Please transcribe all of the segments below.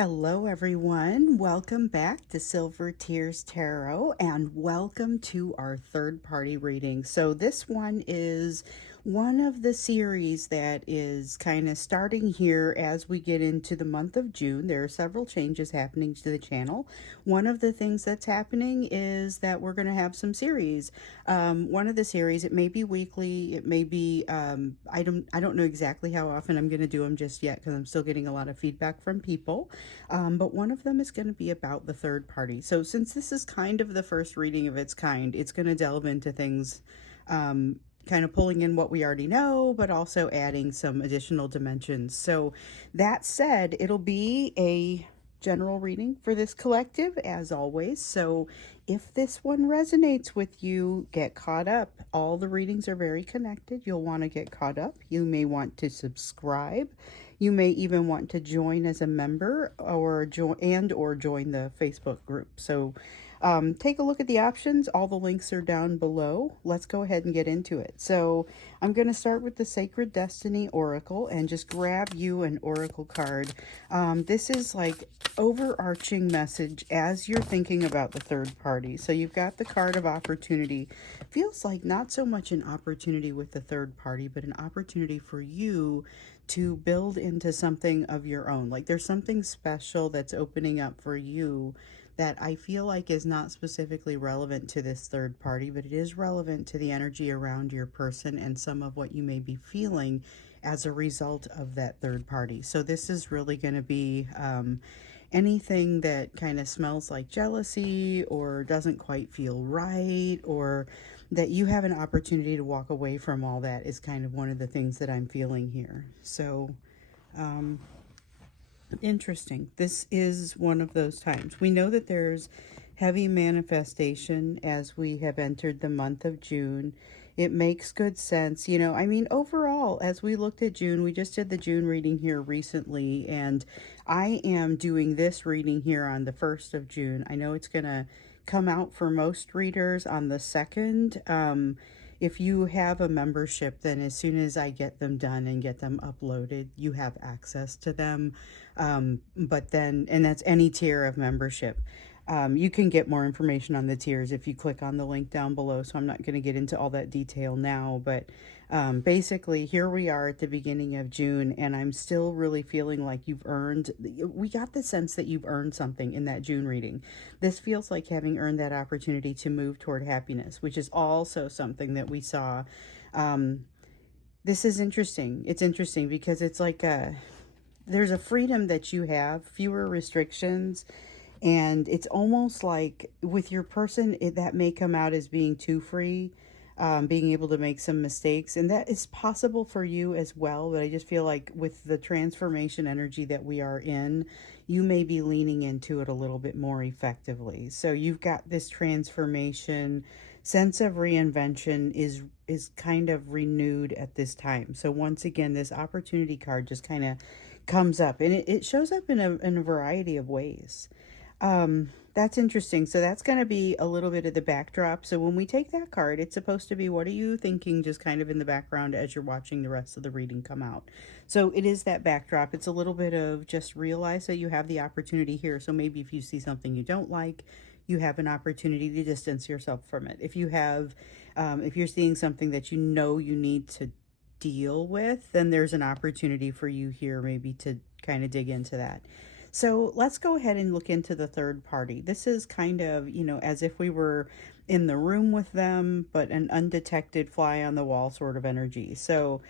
Hello, everyone. Welcome back to Silver Tears Tarot and welcome to our third party reading. So, this one is one of the series that is kind of starting here as we get into the month of June. There are several changes happening to the channel. One of the things that's happening is that we're going to have some series. One of the series, it may be weekly, it may be, I don't know exactly how often I'm going to do them just yet because I'm still getting a lot of feedback from people. But one of them is going to be about the third party. So since this is kind of the first reading of its kind, it's going to delve into things, kind of pulling in what we already know, but also adding some additional dimensions. So that said, it'll be a general reading for this collective as always. So if this one resonates with you, get caught up. All the readings are very connected. You'll want to get caught up. You may want to subscribe. You may even want to join as a member or join the Facebook group. So take a look at the options. All the links are down below. Let's go ahead and get into it. So I'm going to start with the Sacred Destiny Oracle and just grab you an Oracle card. This is like overarching message as you're thinking about the third party. So you've got the card of opportunity. Feels like not so much an opportunity with the third party, but an opportunity for you to build into something of your own. Like there's something special that's opening up for you that I feel like is not specifically relevant to this third party, but it is relevant to the energy around your person and some of what you may be feeling as a result of that third party. So this is really going to be anything that kind of smells like jealousy or doesn't quite feel right, or that you have an opportunity to walk away from all that is kind of one of the things that I'm feeling here. So interesting. This is one of those times. We know that there's heavy manifestation as we have entered the month of June. It makes good sense. You know, I mean, overall, as we looked at June, we just did the June reading here recently, and I am doing this reading here on the 1st of June. I know it's going to come out for most readers on the 2nd. If you have a membership, then as soon as I get them done and get them uploaded, you have access to them. But then, and that's any tier of membership. You can get more information on the tiers if you click on the link down below. So I'm not going to get into all that detail now, but basically here we are at the beginning of June, and I'm still really feeling like we got the sense that you've earned something in that June reading. This feels like having earned that opportunity to move toward happiness, which is also something that we saw. This is interesting. It's interesting because it's like there's a freedom that you have, fewer restrictions. And it's almost like with your person, that may come out as being too free, being able to make some mistakes. And that is possible for you as well. But I just feel like with the transformation energy that we are in, you may be leaning into it a little bit more effectively. So you've got this transformation, sense of reinvention is kind of renewed at this time. So once again, this opportunity card just kind of comes up, and it shows up in a variety of ways. That's interesting. So that's going to be a little bit of the backdrop. So when we take that card, it's supposed to be, what are you thinking just kind of in the background as you're watching the rest of the reading come out? So it is that backdrop. It's a little bit of just realize that you have the opportunity here. So maybe if you see something you don't like, you have an opportunity to distance yourself from it. If you have, if you're seeing something that you know you need to deal with, then there's an opportunity for you here maybe to kind of dig into that. So let's go ahead and look into the third party. This is kind of, you know, as if we were in the room with them, but an undetected fly on the wall sort of energy. So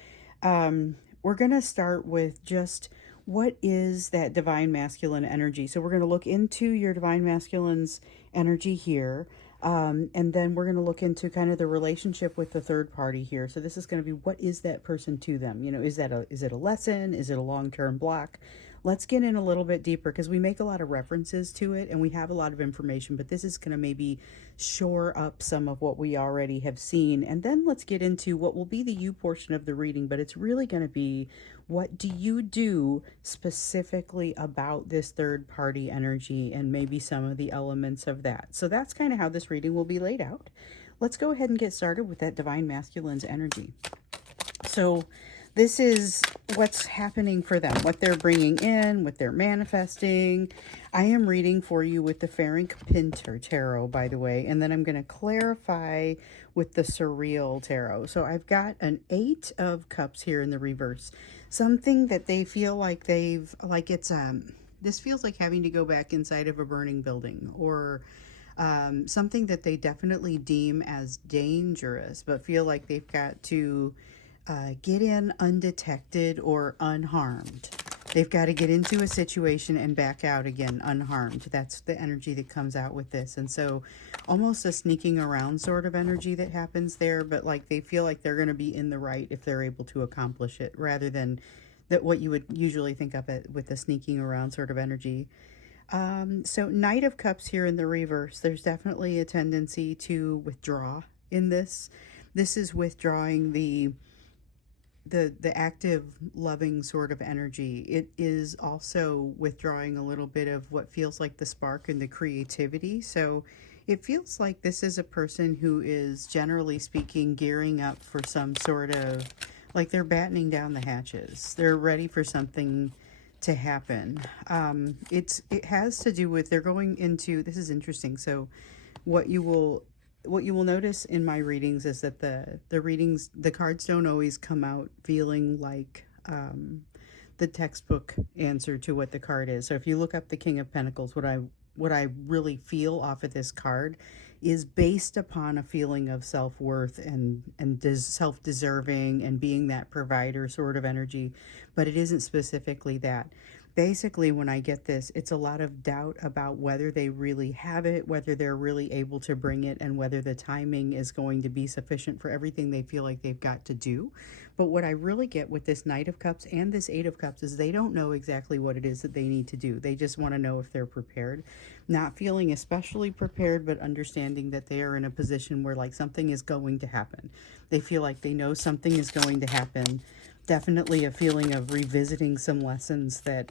we're going to start with just what is that divine masculine energy. So we're going to look into your divine masculine's energy here. And then we're going to look into kind of the relationship with the third party here. So this is going to be, what is that person to them? You know, is it a lesson? Is it a long-term block? Let's get in a little bit deeper because we make a lot of references to it and we have a lot of information, but this is going to maybe shore up some of what we already have seen. And then let's get into what will be the you portion of the reading, but it's really going to be, what do you do specifically about this third party energy and maybe some of the elements of that. So that's kind of how this reading will be laid out. Let's go ahead and get started with that divine masculine's energy. So this is what's happening for them, what they're bringing in, what they're manifesting. I am reading for you with the Ferenc Pinter Tarot, by the way, and then I'm going to clarify with the Surreal Tarot. So I've got an 8 of Cups here in the reverse. Something that they feel like they've, like it's, this feels like having to go back inside of a burning building, or something that they definitely deem as dangerous, but feel like they've got to get in undetected or unharmed. They've got to get into a situation and back out again unharmed. That's the energy that comes out with this. And so almost a sneaking around sort of energy that happens there, but like they feel like they're going to be in the right if they're able to accomplish it, rather than that what you would usually think of it with the sneaking around sort of energy. So Knight of Cups here in the reverse, there's definitely a tendency to withdraw in this. This is withdrawing the active, loving sort of energy. It is also withdrawing a little bit of what feels like the spark and the creativity. So it feels like this is a person who is, generally speaking, gearing up for some sort of, like they're battening down the hatches. They're ready for something to happen. It has to do with, they're going into, this is interesting. So what you will notice in my readings is that the cards don't always come out feeling like the textbook answer to what the card is. So if you look up the King of Pentacles, what I really feel off of this card is based upon a feeling of self-worth and self-deserving and being that provider sort of energy, but it isn't specifically that. Basically, when I get this, it's a lot of doubt about whether they really have it, whether they're really able to bring it, and whether the timing is going to be sufficient for everything they feel like they've got to do. But what I really get with this Knight of Cups and this 8 of Cups is they don't know exactly what it is that they need to do. They just want to know if they're prepared. Not feeling especially prepared, but understanding that they are in a position where like something is going to happen. They feel like they know something is going to happen. Definitely a feeling of revisiting some lessons that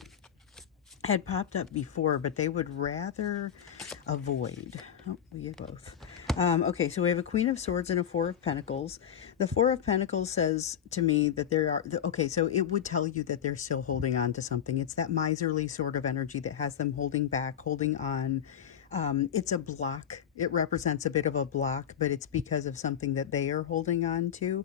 had popped up before, but they would rather avoid. Oh, we get both. Okay, so we have a Queen of Swords and a Four of Pentacles. The Four of Pentacles says to me that there are, okay, so it would tell you that they're still holding on to something. It's that miserly sort of energy that has them holding back, holding on. It's a block. It represents a bit of a block, but it's because of something that they are holding on to.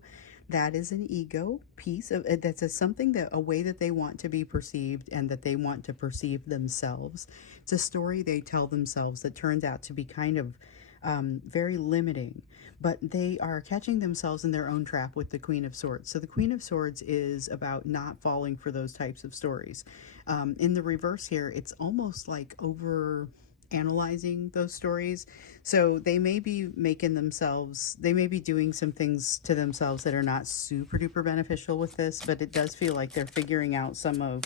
That is an ego piece of that's something that, a way that they want to be perceived and that they want to perceive themselves. It's a story they tell themselves that turns out to be kind of very limiting, but they are catching themselves in their own trap with the Queen of Swords. So the Queen of Swords is about not falling for those types of stories. In the reverse here, it's almost like over analyzing those stories. So they may be making themselves, they may be doing some things to themselves that are not super duper beneficial with this, but it does feel like they're figuring out some of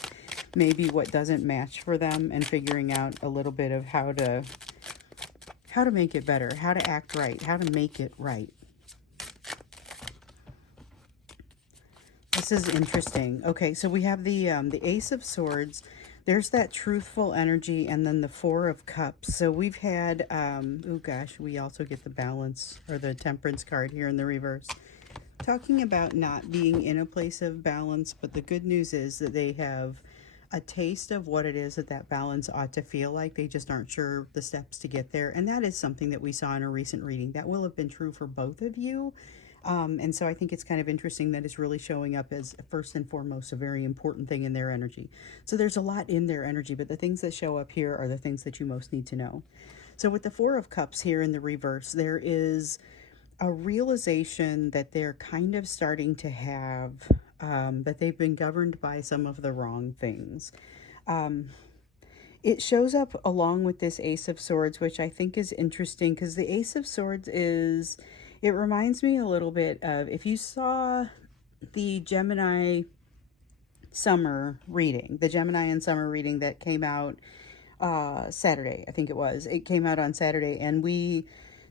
maybe what doesn't match for them and figuring out a little bit of how to make it better, how to act right, how to make it right. This is interesting. Okay, so we have the Ace of Swords. There's that truthful energy, and then the Four of Cups. So we've had, oh gosh, we also get the Balance or the Temperance card here in the reverse. Talking about not being in a place of balance, but the good news is that they have a taste of what it is that balance ought to feel like. They just aren't sure the steps to get there. And that is something that we saw in a recent reading. That will have been true for both of you. And so I think it's kind of interesting that it's really showing up as first and foremost a very important thing in their energy. So there's a lot in their energy, but the things that show up here are the things that you most need to know. So with the Four of Cups here in the reverse, there is a realization that they're kind of starting to have, that they've been governed by some of the wrong things. It shows up along with this Ace of Swords, which I think is interesting because the Ace of Swords is, it reminds me a little bit of, if you saw the Gemini summer reading, the Gemini and summer reading that came out Saturday, I think it was. It came out on Saturday, and we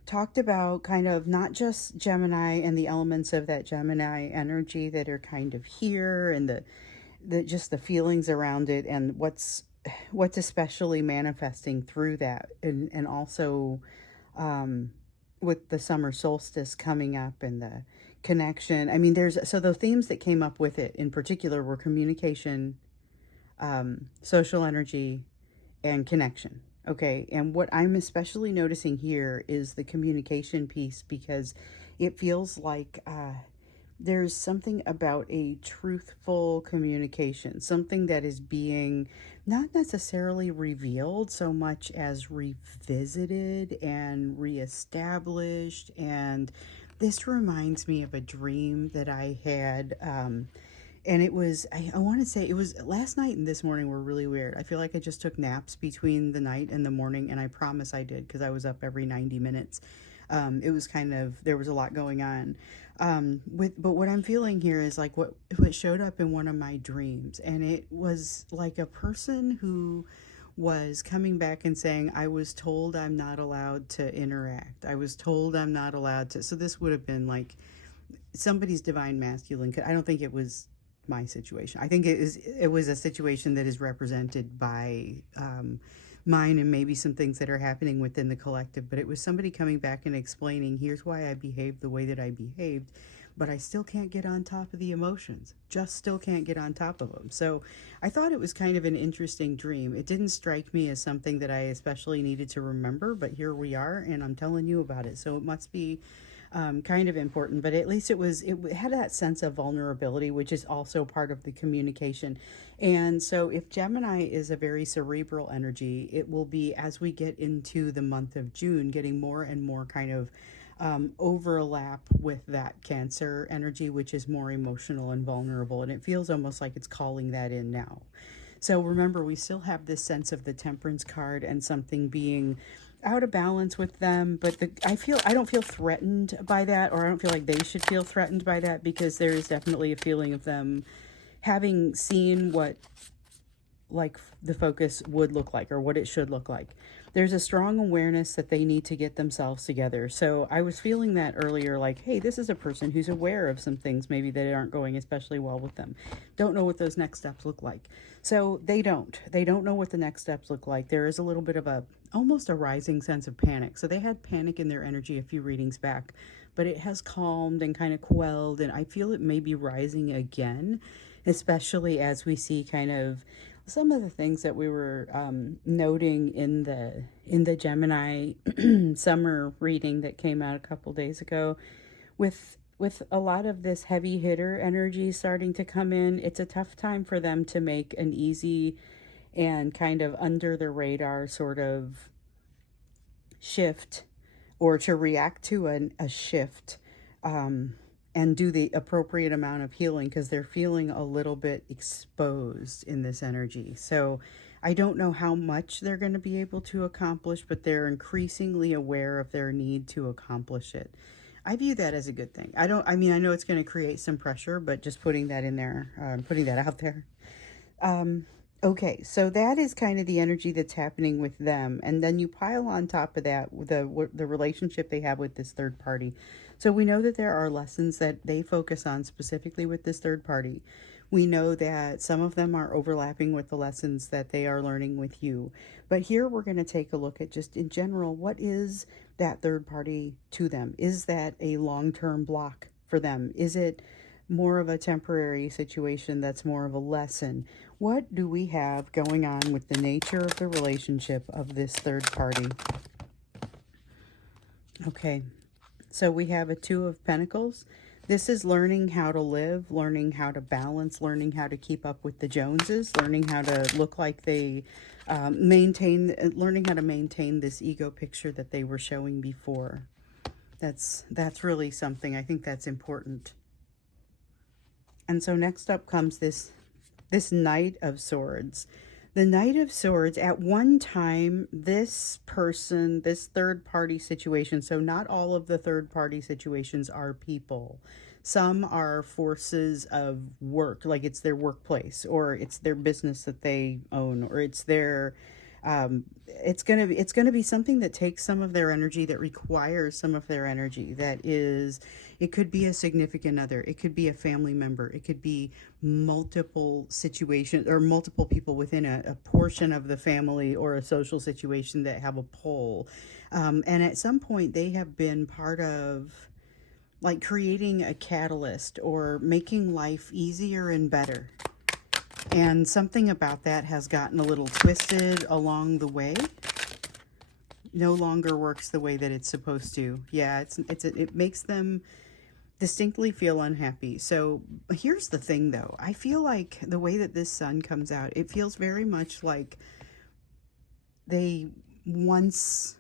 talked about kind of not just Gemini and the elements of that Gemini energy that are kind of here, and the just the feelings around it, and what's especially manifesting through that, and also with the summer solstice coming up and the connection. I mean, so the themes that came up with it in particular were communication, social energy, and connection. Okay. And what I'm especially noticing here is the communication piece, because it feels like there's something about a truthful communication, something that is being not necessarily revealed so much as revisited and reestablished. And this reminds me of a dream that I had. And it was, I want to say it was last night and this morning were really weird. I feel like I just took naps between the night and the morning, and I promise I did, because I was up every 90 minutes. It was kind of, there was a lot going on. But what I'm feeling here is like what showed up in one of my dreams. And it was like a person who was coming back and saying, I was told I'm not allowed to interact. I was told I'm not allowed to. So this would have been like somebody's divine masculine. I don't think it was my situation. I think it was a situation that is represented by mine, and maybe some things that are happening within the collective. But it was somebody coming back and explaining, here's why I behaved the way that I behaved, but I still can't get on top of the emotions. Just still can't get on top of them. So I thought it was kind of an interesting dream. It didn't strike me as something that I especially needed to remember, but here we are, and I'm telling you about it. So it must be kind of important, but at least it had that sense of vulnerability, which is also part of the communication. And so if Gemini is a very cerebral energy, it will be, as we get into the month of June, getting more and more kind of overlap with that Cancer energy, which is more emotional and vulnerable. And it feels almost like it's calling that in now. So remember, we still have this sense of the Temperance card and something being out of balance with them, but I don't feel threatened by that, or I don't feel like they should feel threatened by that, because there is definitely a feeling of them having seen what like the focus would look like, or what it should look like. There's a strong awareness that they need to get themselves together. So I was feeling that earlier, like, hey, this is a person who's aware of some things maybe that aren't going especially well with them. Don't know what those next steps look like. So they don't know what the next steps look like. There is a little bit of almost a rising sense of panic. So they had panic in their energy a few readings back, but it has calmed and kind of quelled. And I feel it may be rising again, especially as we see kind of some of the things that we were noting in the Gemini summer reading that came out a couple days ago, with a lot of this heavy hitter energy starting to come in. It's a tough time for them to make an easy and kind of under the radar sort of shift, or to react to a shift. And do the appropriate amount of healing, because they're feeling a little bit exposed in this energy. So I don't know how much they're going to be able to accomplish, but they're increasingly aware of their need to accomplish it. I view that as a good thing. I know it's going to create some pressure, but just putting that in there, putting that out there. Okay, so that is kind of the energy that's happening with them. And then you pile on top of that the relationship they have with this third party. So we know that there are lessons that they focus on specifically with this third party. We know that some of them are overlapping with the lessons that they are learning with you. But here we're going to take a look at, just in general, what is that third party to them? Is that a long-term block for them? Is it more of a temporary situation that's more of a lesson? What do we have going on with the nature of the relationship of this third party? Okay, so we have a Two of Pentacles. This is learning how to live, learning how to balance, learning how to keep up with the Joneses, learning how to look like they learning how to maintain this ego picture that they were showing before. That's really something. I think that's important. And so next up comes this Knight of Swords. The Knight of Swords, at one time, this person, this third party situation, so not all of the third party situations are people. Some are forces of work, like it's their workplace, or it's their business that they own, or it's their it's gonna be something that takes some of their energy, that requires some of their energy. That is, it could be a significant other, it could be a family member, it could be multiple situations or multiple people within a portion of the family or a social situation that have a pull. And at some point they have been part of like creating a catalyst or making life easier and better. And something about that has gotten a little twisted along the way. No longer works the way that it's supposed to. Yeah, it makes them distinctly feel unhappy. So here's the thing though. I feel like the way that this sun comes out, it feels very much like they once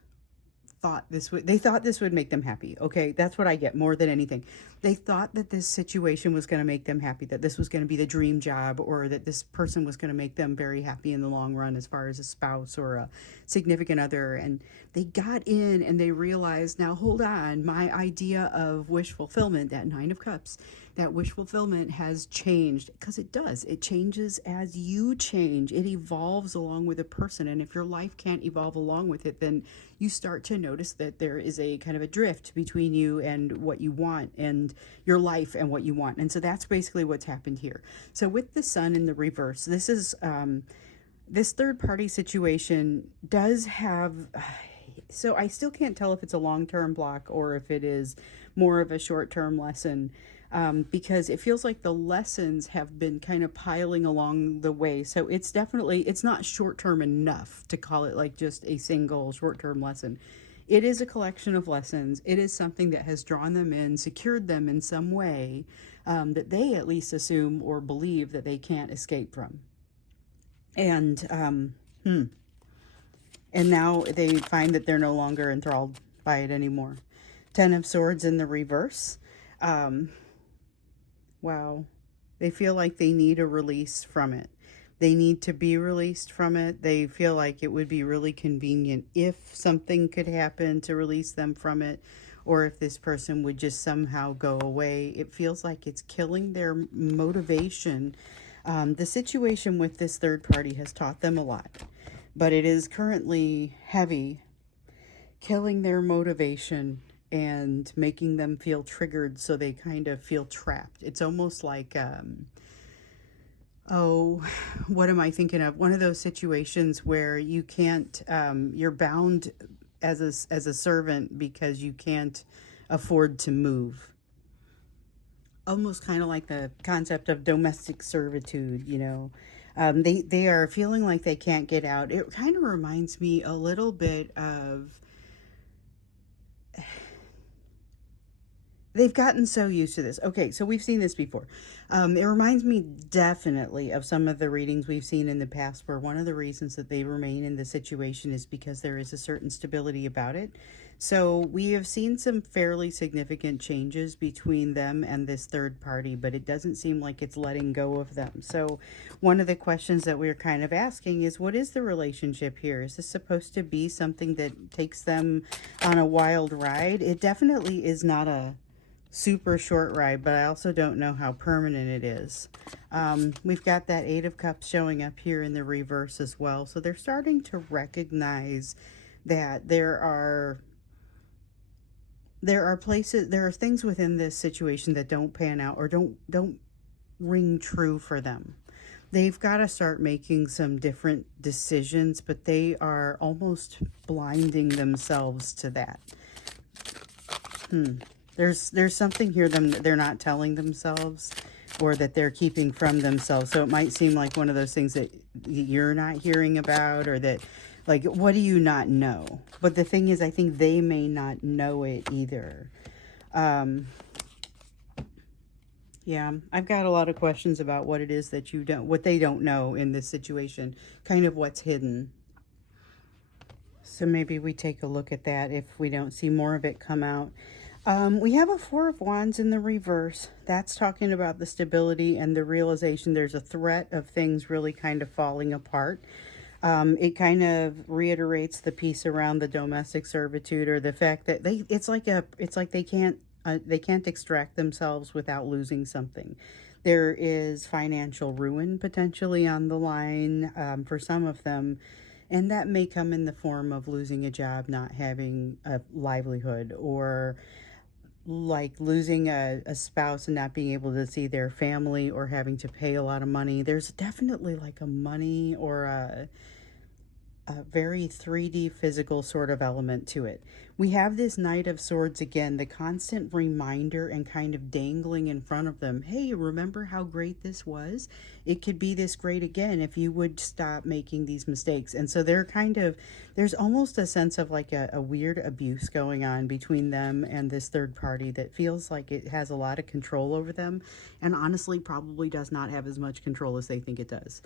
they thought this would make them happy. Okay, that's what I get more than anything. They thought that this situation was going to make them happy, that this was going to be the dream job, or that this person was going to make them very happy in the long run as far as a spouse or a significant other. And they got in and they realized, now hold on, my idea of wish fulfillment, that 9 of Cups, that wish fulfillment has changed, because it does. It changes as you change. It evolves along with a person. And if your life can't evolve along with it, then you start to notice that there is a kind of a drift between you and what you want, and your life and what you want. And so that's basically what's happened here. So with the sun in the reverse, this is this third party situation does have, so I still can't tell if it's a long-term block or if it is more of a short-term lesson, because it feels like the lessons have been kind of piling along the way. So it's definitely, it's not short-term enough to call it like just a single short-term lesson. It is a collection of lessons. It is something that has drawn them in, secured them in some way, that they at least assume or believe that they can't escape from. And and now they find that they're no longer enthralled by it anymore. 10 of Swords in the reverse. Um, wow. They feel like they need a release from it. They need to be released from it. They feel like it would be really convenient if something could happen to release them from it, or if this person would just somehow go away. It feels like it's killing their motivation. The situation with this third party has taught them a lot, but it is currently heavy, killing their motivation and making them feel triggered, so they kind of feel trapped. It's almost like, oh, what am I thinking of? One of those situations where you can't, you're bound as a servant because you can't afford to move. Almost kind of like the concept of domestic servitude, you know. They are feeling like they can't get out. It kind of reminds me a little bit of, they've gotten so used to this. Okay, so we've seen this before. It reminds me definitely of some of the readings we've seen in the past, where one of the reasons that they remain in the situation is because there is a certain stability about it. So we have seen some fairly significant changes between them and this third party, but it doesn't seem like it's letting go of them. So one of the questions that we're kind of asking is, what is the relationship here? Is this supposed to be something that takes them on a wild ride? It definitely is not a super short ride, but I also don't know how permanent it is. We've got that 8 of Cups showing up here in the reverse as well. So they're starting to recognize that there are places, there are things within this situation that don't pan out or don't ring true for them. They've got to start making some different decisions, but they are almost blinding themselves to that. There's something here that they're not telling themselves, or that they're keeping from themselves. So it might seem like one of those things that you're not hearing about, or that, like, what do you not know? But the thing is, I think they may not know it either. Yeah, I've got a lot of questions about what it is that what they don't know in this situation, kind of what's hidden. So maybe we take a look at that if we don't see more of it come out. We have a 4 of Wands in the reverse. That's talking about the stability and the realization there's a threat of things really kind of falling apart. It kind of reiterates the piece around the domestic servitude, or the fact that it's like they can't extract themselves without losing something. There is financial ruin potentially on the line, for some of them. And that may come in the form of losing a job, not having a livelihood, or like losing a spouse and not being able to see their family, or having to pay a lot of money. There's definitely like a money or a very 3D physical sort of element to it. We have this Knight of Swords again, the constant reminder and kind of dangling in front of them. Hey, remember how great this was? It could be this great again if you would stop making these mistakes. And so they're kind of, there's almost a sense of like a weird abuse going on between them and this third party that feels like it has a lot of control over them, and honestly probably does not have as much control as they think it does.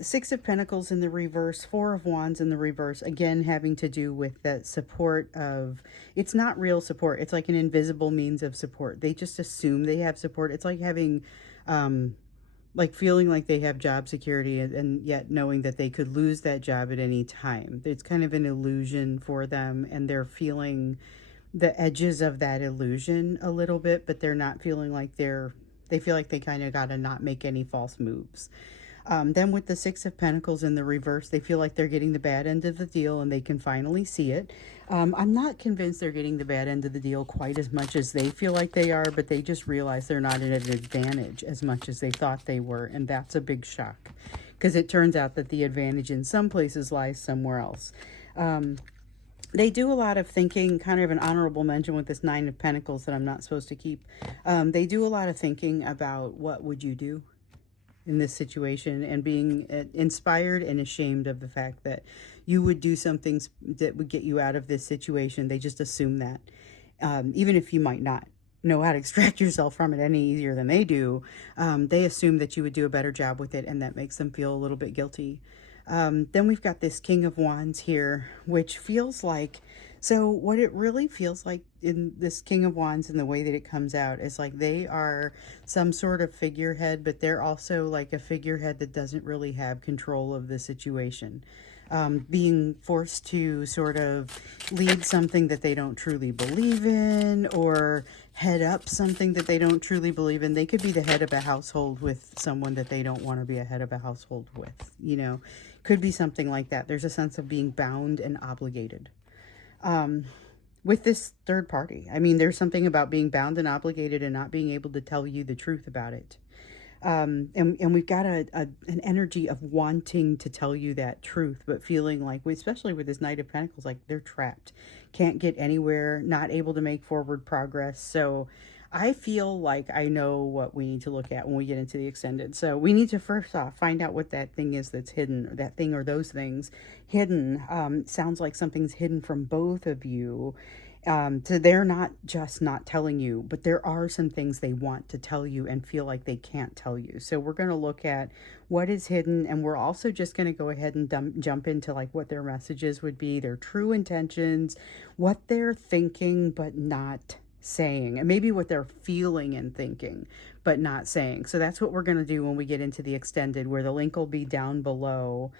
Six of Pentacles in the reverse, Four of Wands in the reverse, again having to do with that support of, it's not real support, it's like an invisible means of support. They just assume they have support. It's like having like feeling like they have job security, and yet knowing that they could lose that job at any time. It's kind of an illusion for them, and they're feeling the edges of that illusion a little bit, but they're not feeling like they feel like they kind of got to not make any false moves. Then with the Six of Pentacles in the reverse, they feel like they're getting the bad end of the deal and they can finally see it. I'm not convinced they're getting the bad end of the deal quite as much as they feel like they are, but they just realize they're not at an advantage as much as they thought they were, and that's a big shock, because it turns out that the advantage in some places lies somewhere else. They do a lot of thinking, kind of an honorable mention with this Nine of Pentacles that I'm not supposed to keep. They do a lot of thinking about what would you do in this situation, and being inspired and ashamed of the fact that you would do something that would get you out of this situation. They just assume that, even if you might not know how to extract yourself from it any easier than they do, they assume that you would do a better job with it, and that makes them feel a little bit guilty. Then we've got this King of Wands here, which feels like, so what it really feels like in this King of Wands and the way that it comes out is like they are some sort of figurehead, but they're also like a figurehead that doesn't really have control of the situation. Being forced to sort of lead something that they don't truly believe in, or head up something that they don't truly believe in. They could be the head of a household with someone that they don't want to be a head of a household with, you know, could be something like that. There's a sense of being bound and obligated. With this third party, I mean, there's something about being bound and obligated and not being able to tell you the truth about it. And we've got an energy of wanting to tell you that truth, but feeling like, especially with this Knight of Pentacles, like they're trapped, can't get anywhere, not able to make forward progress. So I feel like I know what we need to look at when we get into the extended. So we need to first off find out what that thing is that's hidden, or that thing or those things hidden. Sounds like something's hidden from both of you. So they're not just not telling you, but there are some things they want to tell you and feel like they can't tell you. So we're going to look at what is hidden, and we're also just going to go ahead and jump into like what their messages would be, their true intentions, what they're thinking but not saying, and maybe what they're feeling and thinking but not saying. So that's what we're going to do when we get into the extended, where the link will be down below.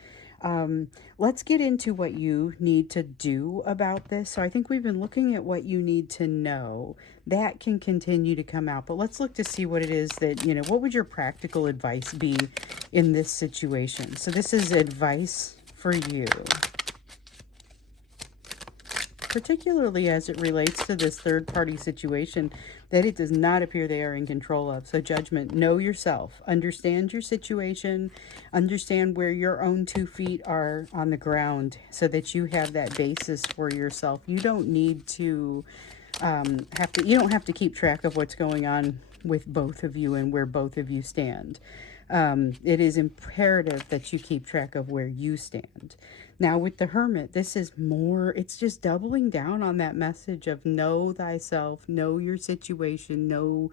Let's get into what you need to do about this. So I think we've been looking at what you need to know. That can continue to come out, but let's look to see what it is that, you know, what would your practical advice be in this situation? So this is advice for you, particularly as it relates to this third-party situation that it does not appear they are in control of. So Judgment, know yourself, understand your situation, understand where your own 2 feet are on the ground so that you have that basis for yourself. You don't need to you don't have to keep track of what's going on with both of you and where both of you stand. It is imperative that you keep track of where you stand. Now with the Hermit, this is more, it's just doubling down on that message of know thyself, know your situation, know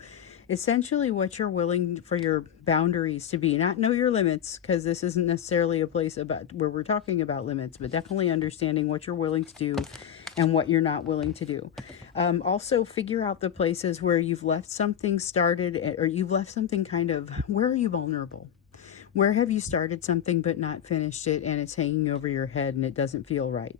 essentially what you're willing for your boundaries to be. Not know your limits, because this isn't necessarily a place about where we're talking about limits, but definitely understanding what you're willing to do and what you're not willing to do. Also figure out the places where you've left something started, or you've left something kind of, where are you vulnerable? Where have you started something but not finished it, and it's hanging over your head and it doesn't feel right?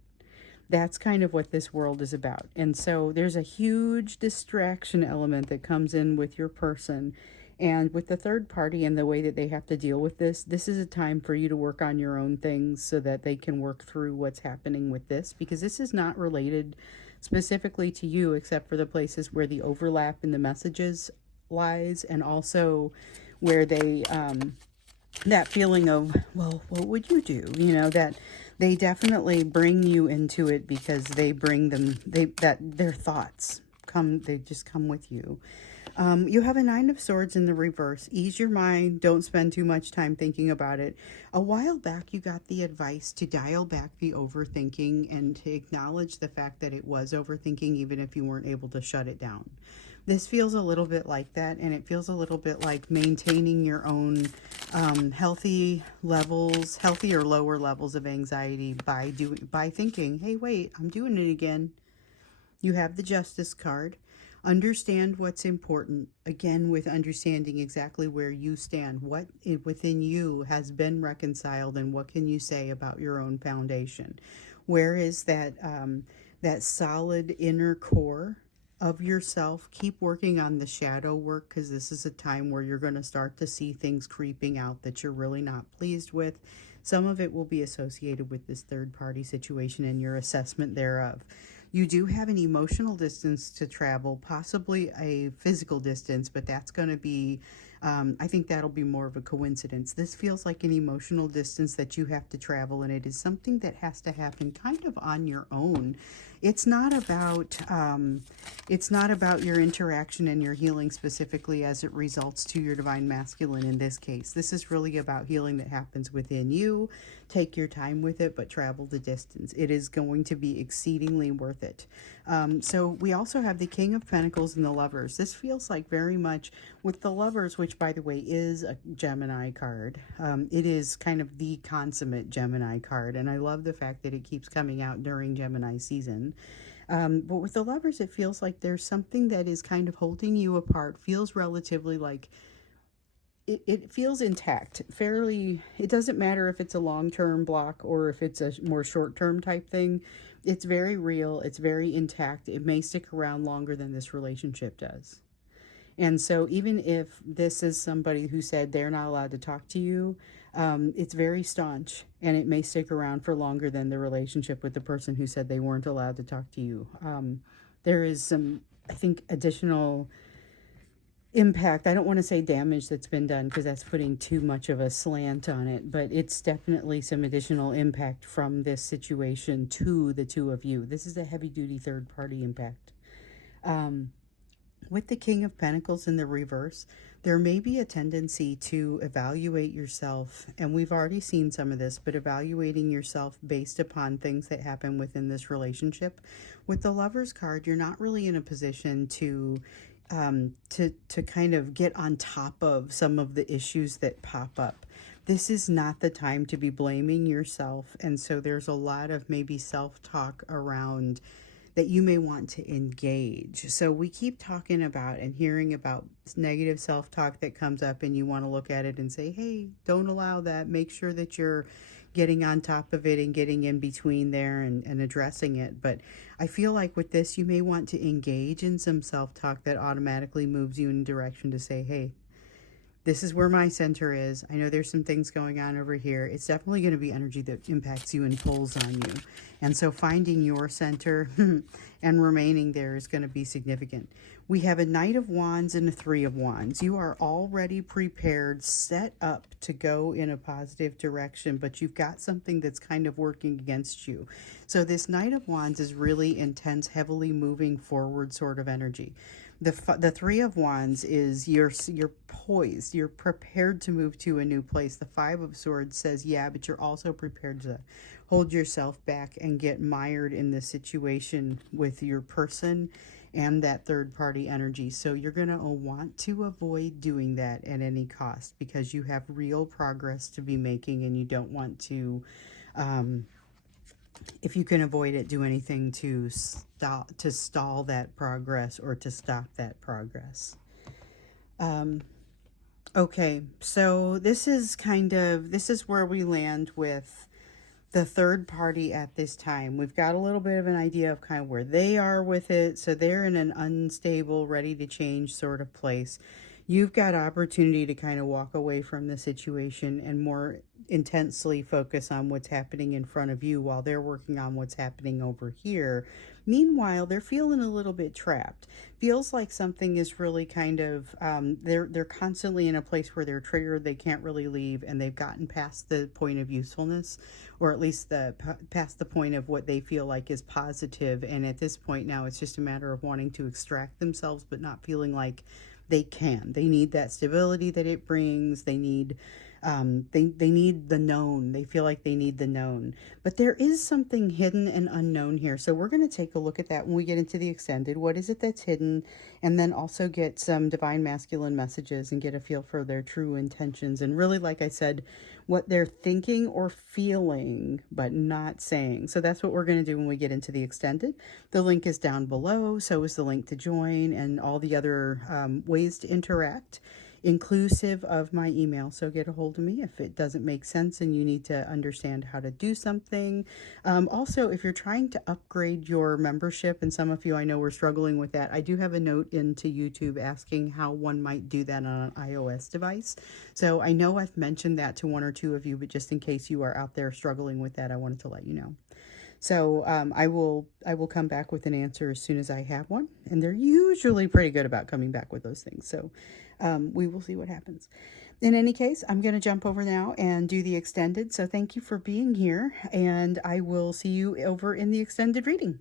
That's kind of what this world is about. And so there's a huge distraction element that comes in with your person. And with the third party and the way that they have to deal with this, this is a time for you to work on your own things so that they can work through what's happening with this, because this is not related specifically to you, except for the places where the overlap in the messages lies, and also where they, that feeling of, well, what would you do? You know, that They definitely bring you into it because they bring them, their thoughts come, they just come with you. You have a Nine of Swords in the reverse. Ease your mind. Don't spend too much time thinking about it. A while back, you got the advice to dial back the overthinking and to acknowledge the fact that it was overthinking, even if you weren't able to shut it down. This feels a little bit like that, and it feels a little bit like maintaining your own healthy or lower levels of anxiety by thinking, hey, wait, I'm doing it again. You have the Justice card. Understand what's important. Again, with understanding exactly where you stand, what within you has been reconciled, and what can you say about your own foundation. Where is that solid inner core of yourself? Keep working on the shadow work, because this is a time where you're going to start to see things creeping out that you're really not pleased with. Some of it will be associated with this third party situation and your assessment thereof. You do have an emotional distance to travel, possibly a physical distance, but that's going to be, I think that'll be more of a coincidence. This feels like an emotional distance that you have to travel, and it is something that has to happen kind of on your own. It's not about your interaction and your healing specifically as it results to your divine masculine in this case. This is really about healing that happens within you. Take your time with it, but travel the distance. It is going to be exceedingly worth it. So we also have the King of Pentacles and the Lovers. This feels like very much with the Lovers, which by the way is a Gemini card. It is kind of the consummate Gemini card, and I love the fact that it keeps coming out during Gemini season. But with the Lovers, it feels like there's something that is kind of holding you apart, feels relatively like it feels intact, fairly. It doesn't matter if it's a long-term block or if it's a more short-term type thing. It's very real. It's very intact. It may stick around longer than this relationship does. And so even if this is somebody who said they're not allowed to talk to you, it's very staunch, and it may stick around for longer than the relationship with the person who said they weren't allowed to talk to you. There is some, I think, additional impact. I don't want to say damage that's been done, because that's putting too much of a slant on it, but it's definitely some additional impact from this situation to the two of you. This is a heavy duty third party impact. With the King of Pentacles in the reverse, there may be a tendency to evaluate yourself, and we've already seen some of this, but evaluating yourself based upon things that happen within this relationship. With the Lovers card, you're not really in a position to kind of get on top of some of the issues that pop up. This is not the time to be blaming yourself, and so there's a lot of maybe self-talk around that you may want to engage. So we keep talking about and hearing about negative self-talk that comes up, and you want to look at it and say, hey, don't allow that. Make sure that you're getting on top of it and getting in between there and addressing it. But I feel like with this, you may want to engage in some self-talk that automatically moves you in a direction to say, hey, this is where my center is. I know there's some things going on over here. It's definitely going to be energy that impacts you and pulls on you. And so finding your center and remaining there is going to be significant. We have a Knight of Wands and a Three of Wands. You are already prepared, set up to go in a positive direction, but you've got something that's kind of working against you. So this Knight of Wands is really intense, heavily moving forward sort of energy. The Three of Wands is you're poised, you're prepared to move to a new place. The Five of Swords says, yeah, but you're also prepared to hold yourself back and get mired in the situation with your person and that third party energy. So you're going to want to avoid doing that at any cost, because you have real progress to be making, and you don't want to, if you can avoid it, do anything to stall that progress or to stop that progress. Okay, so this is where we land with the third party at this time. We've got a little bit of an idea of kind of where they are with it. So they're in an unstable, ready to change sort of place. you've got opportunity to kind of walk away from the situation and more intensely focus on what's happening in front of you while they're working on what's happening over here. Meanwhile, they're feeling a little bit trapped. Feels like something is really kind of they're constantly in a place where they're triggered, they can't really leave, and they've gotten past the point of usefulness, or at least past the point of what they feel like is positive. And at this point now, it's just a matter of wanting to extract themselves, but not feeling like they can. They need that stability that it brings. They need they need the known. They feel like they need the known. But there is something hidden and unknown here. So we're going to take a look at that when we get into the extended. What is it that's hidden? And then also get some divine masculine messages and get a feel for their true intentions. And really, like I said, what they're thinking or feeling, but not saying. So that's what we're going to do when we get into the extended. The link is down below. So is the link to join and all the other ways to interact, inclusive of my email. So get a hold of me if it doesn't make sense and you need to understand how to do something. Also, if you're trying to upgrade your membership, and some of you I know were struggling with that, I do have a note into YouTube asking how one might do that on an iOS device. So I know I've mentioned that to one or two of you, but just in case you are out there struggling with that, I wanted to let you know. So I will come back with an answer as soon as I have one, and they're usually pretty good about coming back with those things. So we will see what happens. In any case, I'm going to jump over now and do the extended. So thank you for being here, and I will see you over in the extended reading.